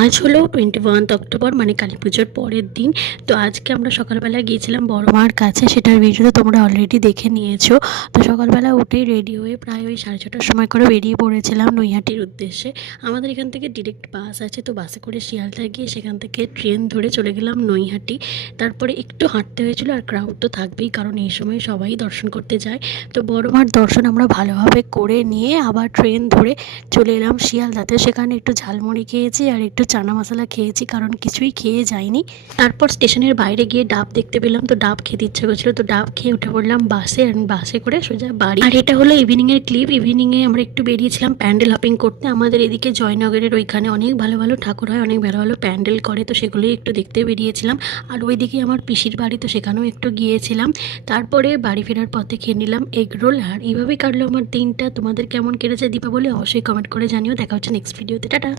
আজ হলো 21 অক্টোবর, মানে কালী পুজোর পরের দিন। তো আজকে আমরা সকালবেলা গিয়েছিলাম বড় মার কাছে, সেটার ভিডিও তো তোমরা অলরেডি দেখে নিয়েছো। তো সকালবেলা উঠেই রেডি হয়ে প্রায় ওই 6:30টার সময় করে বেরিয়ে পড়েছিলাম নৈহাটির উদ্দেশ্যে। আমাদের এখান থেকে ডিরেক্ট বাস আছে, তো বাসে করে শিয়ালদা গিয়ে সেখান থেকে ট্রেন ধরে চলে গেলাম নৈহাটি। তারপরে একটু হাঁটতে হয়েছিল, আর ক্রাউড তো থাকবেই, কারণ এই সময় সবাই দর্শন করতে যায়। তো বড় মার দর্শন আমরা ভালোভাবে করে নিয়ে আবার ট্রেন ধরে চলে এলাম শিয়ালদাতে। সেখানে একটু ঝালমুড়ি খেয়েছি আর একটু চানা মশলা খেয়েছি, কারণ কিছুই খেয়ে যাইনি। তারপর স্টেশনের বাইরে গিয়ে ডাব দেখতে পেলাম, তো ডাব খেতে ইচ্ছে করছিল, তো ডাব খেয়ে উঠে পড়লাম বাসে, আর বাসে করে সোজা বাড়ি। আর এটা হলো ইভিনিংয়ের ক্লিপ। ইভিনিংয়ে আমরা একটু বেরিয়েছিলাম প্যান্ডেল হপিং করতে। আমাদের এদিকে জয়নগরের ওইখানে অনেক ভালো ভালো ঠাকুর হয়, অনেক ভালো ভালো প্যান্ডেল করে, তো সেগুলোই একটু দেখতে বেরিয়েছিলাম। আর ওইদিকে আমার পিসির বাড়ি, তো সেখানেও একটু গিয়েছিলাম। তারপরে বাড়ি ফেরার পথে খেয়ে নিলাম এগ রোল। আর এইভাবেই কাটলো আমার দিনটা। তোমাদের কেমন কেটেছে দীপাবলি অবশ্যই কমেন্ট করে জানিও। দেখা হচ্ছে নেক্সট ভিডিওতে। টাটা।